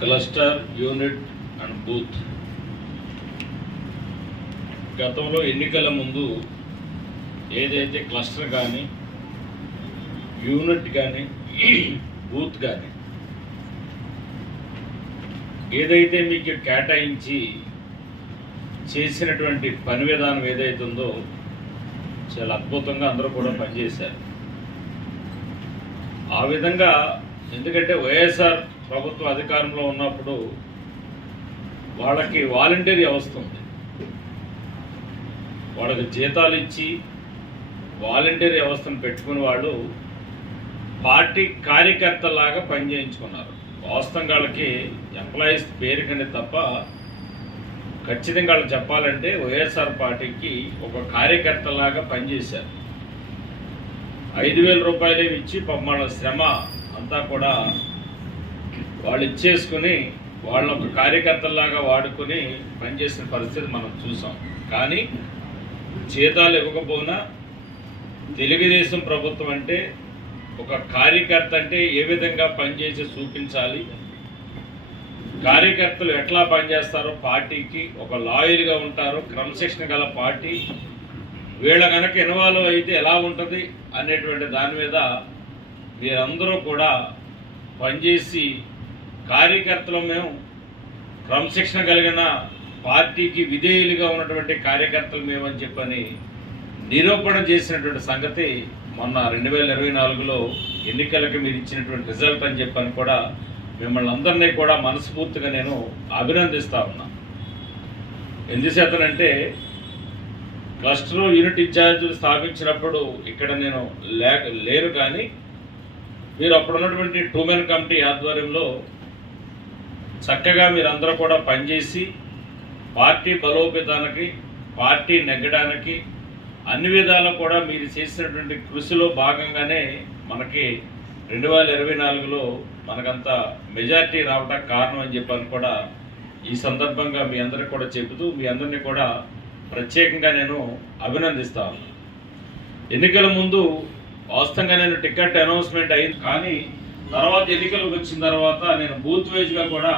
Cluster unit and booth. గతంలో ఎన్నికల ముందు ఏదైతే క్లస్టర్ కానీ యూనిట్ కానీ బూత్ కానీ ఏదైతే మీకు కేటాయించి చేసినటువంటి పని విధానం ఏదైతే ఉందో చాలా అద్భుతంగా అందరూ కూడా పనిచేశారు. ఆ విధంగా ఎందుకంటే వైఎస్ఆర్ ప్రభుత్వ అధికారంలో ఉన్నప్పుడు వాళ్ళకి వాలంటీర్ వ్యవస్థ ఉంది. వాళ్ళకి జీతాలు ఇచ్చి వాలంటీర్ వ్యవస్థను పెట్టుకుని వాళ్ళు పార్టీ కార్యకర్తలాగా పనిచేయించుకున్నారు. వాస్తవం వాళ్ళకి ఎంప్లాయీస్ పేరుకని తప్ప ఖచ్చితంగా వాళ్ళు చెప్పాలంటే వైఎస్ఆర్ పార్టీకి ఒక కార్యకర్తలాగా పనిచేశారు. ఐదు వేల రూపాయలు ఇచ్చి పాపం శ్రమ అంతా కూడా వాళ్ళు ఇచ్చేసుకుని వాళ్ళ ఒక కార్యకర్తలాగా వాడుకొని పనిచేసిన పరిస్థితి మనం చూసాం. కానీ జీతాలు ఇవ్వకపోయినా తెలుగుదేశం ప్రభుత్వం అంటే ఒక కార్యకర్త అంటే ఏ విధంగా పనిచేసి చూపించాలి? కార్యకర్తలు ఎట్లా పనిచేస్తారో పార్టీకి ఒక లాయల్గా ఉంటారు క్రమశిక్షణ గల పార్టీ వీళ్ళ కనుక ఇన్వాల్వ్ అయితే ఎలా ఉంటుంది అనేటువంటి దాని మీద మీరందరూ కూడా పనిచేసి కార్యకర్తలు మేము క్రమశిక్షణ కలిగిన పార్టీకి విధేయులుగా ఉన్నటువంటి కార్యకర్తలు మేమని చెప్పని నిరూపణ చేసినటువంటి సంగతి మొన్న రెండు వేల ఇరవై నాలుగులో ఎన్నికలకు మీరు ఇచ్చినటువంటి రిజల్ట్ అని చెప్పని కూడా మిమ్మల్ని అందరినీ కూడా మనస్ఫూర్తిగా నేను అభినందిస్తా ఉన్నా. ఎందుచేతనంటే క్లస్టర్ యూనిట్ ఇన్ఛార్జీలు స్థాపించినప్పుడు ఇక్కడ నేను లేక లేరు కానీ మీరు అప్పుడు ఉన్నటువంటి టూ మెన్ కమిటీ ఆధ్వర్యంలో చక్కగా మీరందరూ కూడా పనిచేసి పార్టీ బలోపేతానికి పార్టీ నెగ్గడానికి అన్ని విధాలు కూడా మీరు చేసినటువంటి కృషిలో భాగంగానే మనకి రెండు వేల ఇరవై నాలుగులో మనకంత మెజారిటీ రావడానికి కారణం అని చెప్పని కూడా ఈ సందర్భంగా మీ అందరికి కూడా చెబుతూ మీ అందరినీ కూడా ప్రత్యేకంగా నేను అభినందిస్తాను ఎన్నికల ముందు వాస్తవంగా నేను టికెట్ అనౌన్స్మెంట్ అయింది కానీ తర్వాత ఎన్నికలకు వచ్చిన తర్వాత నేను బూత్ వైజ్గా కూడా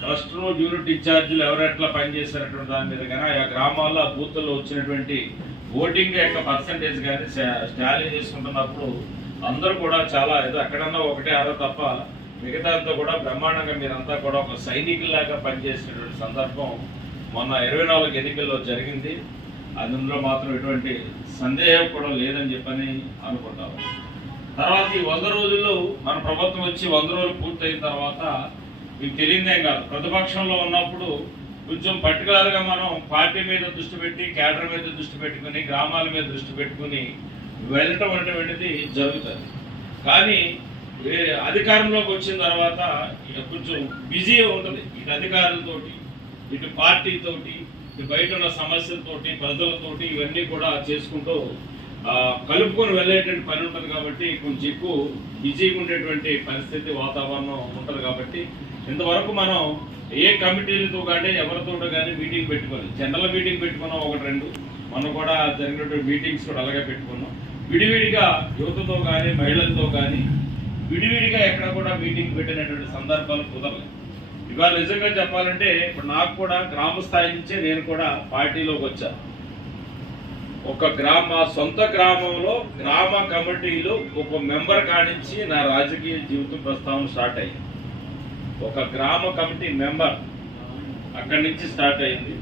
క్లస్టర్ యూనిట్ ఇన్ఛార్జీలు ఎవరెట్లా పనిచేశారటువంటి దాని మీద కానీ ఆ గ్రామాల్లో ఆ బూత్లో వచ్చినటువంటి ఓటింగ్ యొక్క పర్సంటేజ్ కానీ స్టాలీ చేసుకుంటున్నప్పుడు అందరూ కూడా చాలా ఏదో ఎక్కడన్నా ఒకటే అరో తప్ప మిగతాంతా కూడా బ్రహ్మాండంగా మీరంతా కూడా ఒక సైనికులాగా పనిచేసినటువంటి సందర్భం మొన్న ఇరవై నాలుగు ఎన్నికల్లో జరిగింది. అందులో మాత్రం ఎటువంటి సందేహం కూడా లేదని చెప్పని అనుకుంటాము తర్వాత ఈ వంద రోజుల్లో మన ప్రభుత్వం వచ్చి వంద రోజులు పూర్తయిన తర్వాత మీకు తెలియదేం కాదు. ప్రతిపక్షంలో ఉన్నప్పుడు కొంచెం పర్టికులర్గా మనం పార్టీ మీద దృష్టి పెట్టి క్యాడర్ మీద దృష్టి పెట్టుకుని గ్రామాల మీద దృష్టి పెట్టుకుని వెళ్ళటం అనేటువంటిది జరుగుతుంది. కానీ అధికారంలోకి వచ్చిన తర్వాత కొంచెం బిజీ ఉంటుంది. ఇటు అధికారులతోటి ఇటు పార్టీతోటి ఇటు బయట ఉన్న సమస్యలతోటి ప్రజలతోటి ఇవన్నీ కూడా చేసుకుంటూ కలుపుకొని వెళ్ళేటువంటి పని ఉంటుంది కాబట్టి కొంచెం ఎక్కువ బిజీగా ఉండేటువంటి పరిస్థితి వాతావరణం ఉంటుంది కాబట్టి ఇంతవరకు మనం ఏ కమిటీలతో కానీ ఎవరితో కానీ మీటింగ్ పెట్టుకోవాలి జనరల్ మీటింగ్ పెట్టుకున్నాం ఒకటి రెండు. మనం కూడా జరిగినటువంటి మీటింగ్స్ కూడా అలాగే పెట్టుకున్నాం. విడివిడిగా యువతతో కానీ మహిళలతో కానీ విడివిడిగా ఎక్కడ కూడా మీటింగ్ పెట్టినటువంటి సందర్భాలు కుదరలేదు. ఇవాళ నిజంగా చెప్పాలంటే ఇప్పుడు నాకు కూడా గ్రామ స్థాయి నుంచే నేను కూడా పార్టీలోకి వచ్చాను ఒక గ్రామ మా సొంత గ్రామంలో గ్రామ కమిటీలో ఒక మెంబర్ కానించి నా రాజకీయ జీవితం ప్రస్తావన స్టార్ట్ అయింది. ఒక గ్రామ కమిటీ మెంబర్ అక్కడి నుంచి స్టార్ట్ అయింది.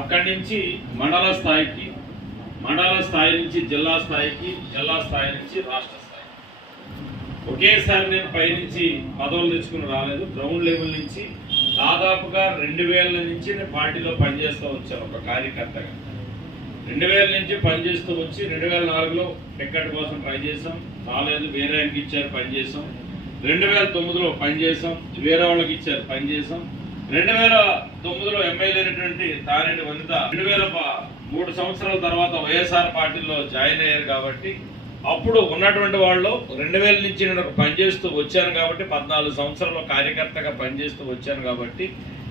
అక్కడి నుంచి మండల స్థాయికి మండల స్థాయి నుంచి జిల్లా స్థాయికి జిల్లా స్థాయి నుంచి రాష్ట్ర స్థాయి. ఒకేసారి నేను పైనుంచి పదవులు తెచ్చుకుని రాలేదు. గ్రౌండ్ లెవెల్ నుంచి దాదాపుగా రెండు వేల నుంచి నేను పార్టీలో పనిచేస్తూ వచ్చాను ఒక కార్యకర్తగా. రెండు వేల నుంచి పనిచేస్తూ వచ్చి రెండు వేల నాలుగులో టికెట్ కోసం ట్రై చేసాం రాలేదు వేరే ఆయనకి ఇచ్చారు పనిచేసాం రెండు వేల తొమ్మిదిలో పనిచేసాం వేరే వాళ్ళకి ఇచ్చారు పనిచేసాం రెండు వేల తొమ్మిదిలో ఎమ్మెల్యే అయినటువంటి తానేటి వనిత రెండు వేల మూడు సంవత్సరాల తర్వాత వైఎస్ఆర్ పార్టీలో జాయిన్ అయ్యారు కాబట్టి అప్పుడు ఉన్నటువంటి వాళ్ళు రెండు వేల నుంచి నేను ఒక పనిచేస్తూ వచ్చాను కాబట్టి పద్నాలుగు సంవత్సరాలు కార్యకర్తగా పనిచేస్తూ వచ్చాను కాబట్టి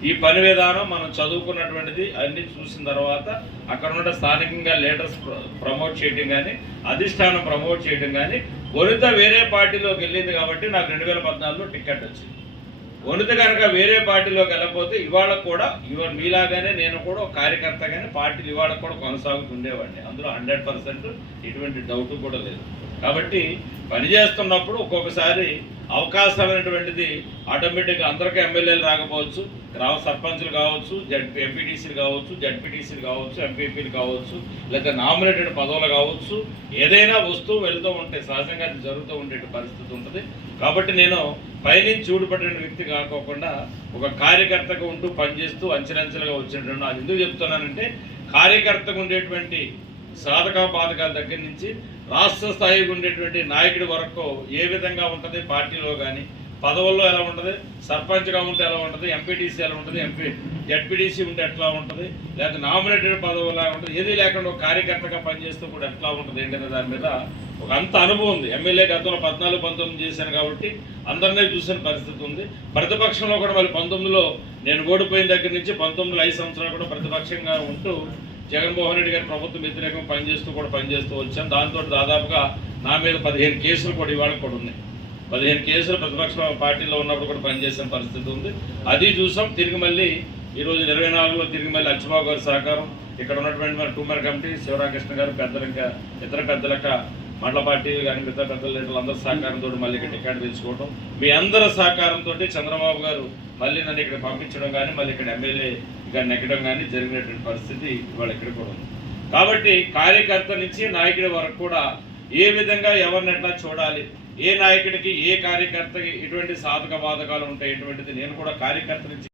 ఈ పని విధానం మనం చదువుకున్నటువంటిది అన్ని చూసిన తర్వాత అక్కడ ఉన్న స్థానికంగా లీడర్స్ ప్రమోట్ చేయడం కానీ అధిష్టానం ప్రమోట్ చేయడం కానీ వనిత వేరే పార్టీలోకి వెళ్ళింది కాబట్టి నాకు రెండు వేల పద్నాలుగులో టికెట్ వచ్చింది. వనిత కనుక వేరే పార్టీలోకి వెళ్ళకపోతే ఇవాళ కూడా ఇవాళ మీలాగానే నేను కూడా ఒక కార్యకర్తగానే పార్టీలు ఇవాళ కూడా కొనసాగుతుండేవాడిని. అందులో హండ్రెడ్ పర్సెంట్ ఎటువంటి డౌట్ కూడా లేదు. కాబట్టి పనిచేస్తున్నప్పుడు ఒక్కొక్కసారి అవకాశం అనేటువంటిది ఆటోమేటిక్గా అందరికీ ఎమ్మెల్యేలు రాకపోవచ్చు గ్రామ సర్పంచులు కావచ్చు జడ్ ఎంపీటీసీలు కావచ్చు జడ్పీటీసీలు కావచ్చు ఎంపీపీలు కావచ్చు లేదా నామినేటెడ్ పదవులు కావచ్చు ఏదైనా వస్తూ వెళుతూ ఉంటే సహజంగా అది జరుగుతూ ఉండే పరిస్థితి ఉంటుంది. కాబట్టి నేను పైనుంచి చూడబడిన వ్యక్తి కాకోకుండా ఒక కార్యకర్తగా ఉంటూ పనిచేస్తూ అంచెలంచెలుగా వచ్చినటువంటి అది ఎందుకు చెప్తున్నానంటే కార్యకర్తకు ఉండేటువంటి సాధక బాధకాల దగ్గర నుంచి రాష్ట్ర స్థాయికి ఉండేటువంటి నాయకుడి వరకు ఏ విధంగా ఉంటుంది? పార్టీలో కానీ పదవుల్లో ఎలా ఉంటుంది? సర్పంచ్గా ఉంటే ఎలా ఉంటుంది? ఎంపీటీసీ ఎలా ఉంటుంది? ఎంపీ జడ్పీటీసీ ఉంటే ఎట్లా ఉంటుంది? లేదా నామినేటెడ్ పదవి ఎలా ఉంటుంది? ఏది లేకుండా ఒక కార్యకర్తగా పనిచేస్తూ కూడా ఎట్లా ఉంటుంది ఏంటనే దాని మీద ఒక అంత అనుభవం ఉంది. ఎమ్మెల్యే గతంలో పద్నాలుగు పంతొమ్మిది చేశాను కాబట్టి అందరినీ చూసిన పరిస్థితి ఉంది. ప్రతిపక్షంలో కూడా మళ్ళీ పంతొమ్మిదిలో నేను ఓడిపోయిన దగ్గర నుంచి పంతొమ్మిదిలో ఐదు సంవత్సరాలు కూడా ప్రతిపక్షంగా ఉంటూ జగన్మోహన్ రెడ్డి గారి ప్రభుత్వం వ్యతిరేకం పనిచేస్తూ కూడా పనిచేస్తూ వచ్చాం. దాంతో దాదాపుగా నా మీద పదిహేను కేసులు కూడా ఇవాళ కూడా ఉన్నాయి. పదిహేను కేసులు ప్రతిపక్ష పార్టీలో ఉన్నప్పుడు కూడా పనిచేసిన పరిస్థితి ఉంది. అది చూసాం. తిరిగి మళ్ళీ ఈరోజు ఇరవై నాలుగులో తిరిగి మళ్ళీ అచ్చబాబు గారి సహకారం. ఇక్కడ ఉన్నటువంటి మన టూమర్ కమిటీ శివరామకృష్ణ గారు పెద్దలక ఇతర పెద్దలక మండల పార్టీ కానీ మిగతా పెద్దల లీడర్లు అందరి సహకారంతో మళ్ళీ ఇక్కడ టికెట్ తెచ్చుకోవడం మీ అందరి సహకారంతో చంద్రబాబు గారు మళ్ళీ నన్ను ఇక్కడ పంపించడం కానీ మళ్ళీ ఇక్కడ ఎమ్మెల్యే ఇక్కడ నెగ్గడం కానీ జరిగినటువంటి పరిస్థితి ఇవాళ ఇక్కడ కూడా ఉంది. కాబట్టి కార్యకర్త నుంచి నాయకుడి వరకు కూడా ఏ విధంగా ఎవరిని ఎట్లా చూడాలి ఏ నాయకుడికి ఏ కార్యకర్తకి ఎటువంటి సాధక బాధకాలు ఉంటాయి ఎటువంటిది నేను కూడా కార్యకర్త నుంచి